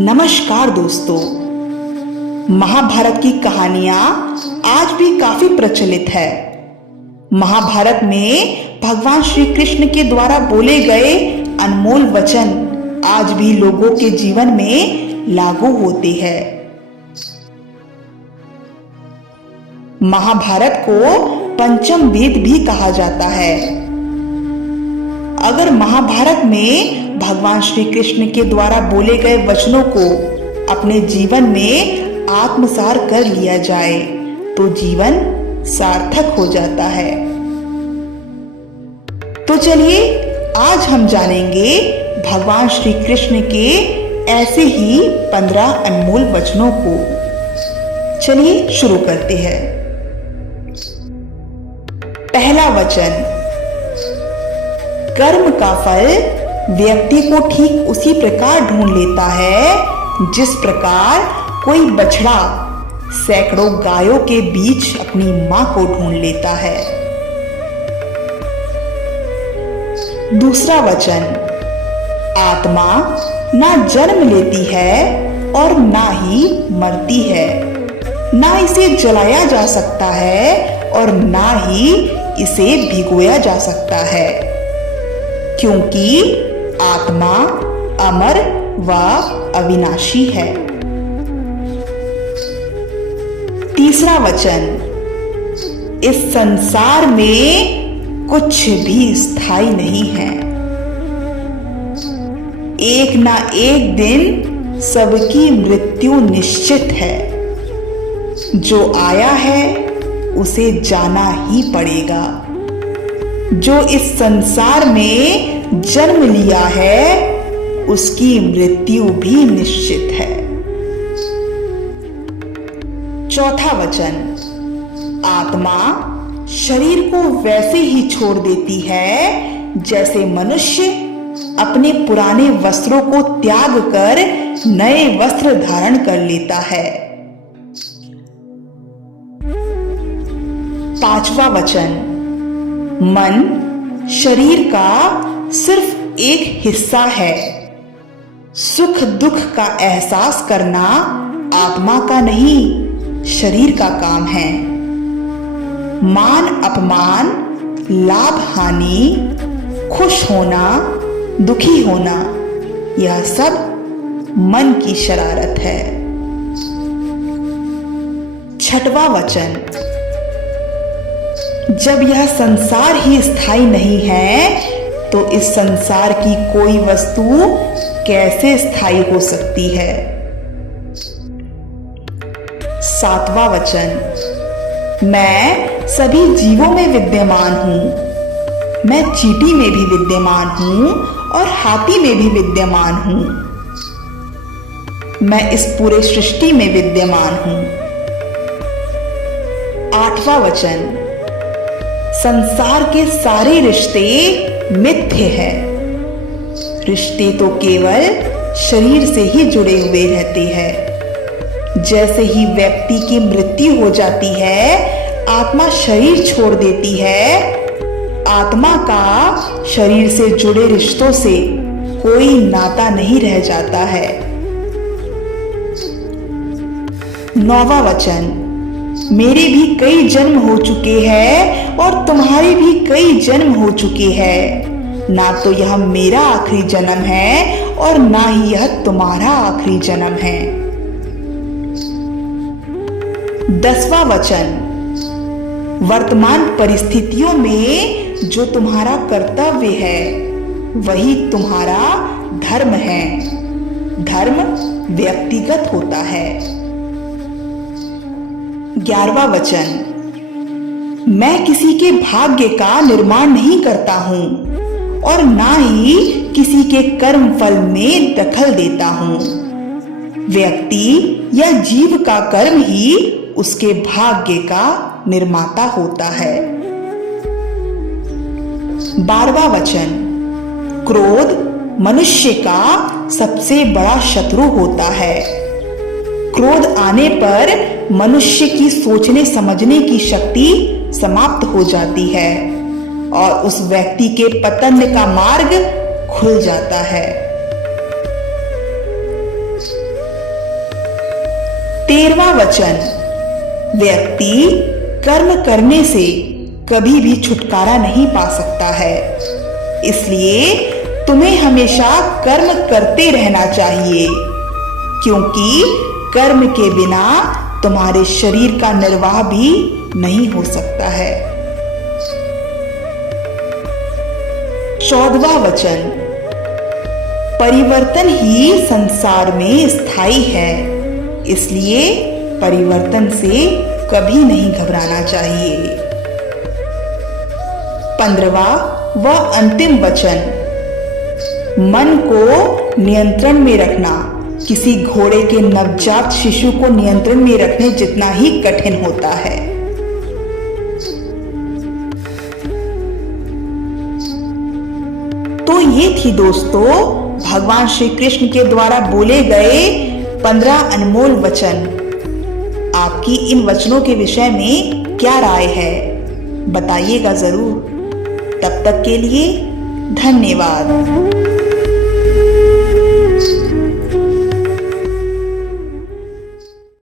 नमस्कार दोस्तों, महाभारत की कहानियां आज भी काफी प्रचलित है। महाभारत में भगवान श्री कृष्ण के द्वारा बोले गए अनमोल वचन आज भी लोगों के जीवन में लागू होते हैं। महाभारत को पंचम वेद भी कहा जाता है। अगर महाभारत में भगवान श्री कृष्ण के द्वारा बोले गए वचनों को अपने जीवन में आत्मसात कर लिया जाए तो जीवन सार्थक हो जाता है। तो चलिए आज हम जानेंगे भगवान श्री कृष्ण के ऐसे ही 15 अनमोल वचनों को। चलिए शुरू करते हैं। पहला वचन, कर्म का फल व्यक्ति को ठीक उसी प्रकार ढूंढ लेता है जिस प्रकार कोई बछड़ा सैकड़ों गायों के बीच अपनी मां को ढूंढ लेता है। दूसरा वचन, आत्मा ना जन्म लेती है और ना ही मरती है, ना इसे जलाया जा सकता है और ना ही इसे भिगोया जा सकता है, क्योंकि आत्मा अमर व अविनाशी है। तीसरा वचन, इस संसार में कुछ भी स्थायी नहीं है। एक ना एक दिन सबकी मृत्यु निश्चित है। जो आया है उसे जाना ही पड़ेगा। जो इस संसार में जन्म लिया है उसकी मृत्यु भी निश्चित है। चौथा वचन, आत्मा शरीर को वैसे ही छोड़ देती है जैसे मनुष्य अपने पुराने वस्त्रों को त्याग कर नए वस्त्र धारण कर लेता है। पांचवा वचन, मन शरीर का सिर्फ एक हिस्सा है। सुख दुख का एहसास करना आत्मा का नहीं, शरीर का काम है। मान अपमान, लाभ हानि, खुश होना, दुखी होना, यह सब मन की शरारत है। छठवां वचन, जब यह संसार ही स्थायी नहीं है तो इस संसार की कोई वस्तु कैसे स्थायी हो सकती है। सातवां वचन, मैं सभी जीवों में विद्यमान हूं। मैं चींटी में भी विद्यमान हूं और हाथी में भी विद्यमान हूं। मैं इस पूरे सृष्टि में विद्यमान हूं। आठवां वचन, संसार के सारे रिश्ते मिथ्य है। रिश्ते तो केवल शरीर से ही जुड़े हुए रहते हैं। जैसे ही व्यक्ति की मृत्यु हो जाती है, आत्मा शरीर छोड़ देती है। आत्मा का शरीर से जुड़े रिश्तों से कोई नाता नहीं रह जाता है। नौवां वचन, मेरे भी कई जन्म हो चुके हैं और तुम्हारे भी कई जन्म हो चुके हैं। ना तो यह मेरा आखिरी जन्म है और ना ही यह तुम्हारा आखिरी जन्म है। 10वां वचन, वर्तमान परिस्थितियों में जो तुम्हारा कर्तव्य है वही तुम्हारा धर्म है। धर्म व्यक्तिगत होता है। 11वां वचन, मैं किसी के भाग्य का निर्माण नहीं करता हूं और ना ही किसी के कर्म फल में दखल देता हूं। व्यक्ति या जीव का कर्म ही उसके भाग्य का निर्माता होता है। 12वां वचन, क्रोध मनुष्य का सबसे बड़ा शत्रु होता है। क्रोध आने पर मनुष्य की सोचने समझने की शक्ति समाप्त हो जाती है और उस व्यक्ति के पतन का मार्ग खुल जाता है। 13वां वचन, व्यक्ति कर्म करने से कभी भी छुटकारा नहीं पा सकता है, इसलिए तुम्हें हमेशा कर्म करते रहना चाहिए, क्योंकि कर्म के बिना तुम्हारे शरीर का निर्वाह भी नहीं हो सकता है। 14वां वचन, परिवर्तन ही संसार में स्थायी है, इसलिए परिवर्तन से कभी नहीं घबराना चाहिए। 15वां व अंतिम वचन, मन को नियंत्रण में रखना किसी घोड़े के नवजात शिशु को नियंत्रण में रखने जितना ही कठिन होता है। तो ये थी दोस्तों भगवान श्री कृष्ण के द्वारा बोले गए 15 अनमोल वचन। आपकी इन वचनों के विषय में क्या राय है, बताइएगा जरूर। तब तक के लिए धन्यवाद।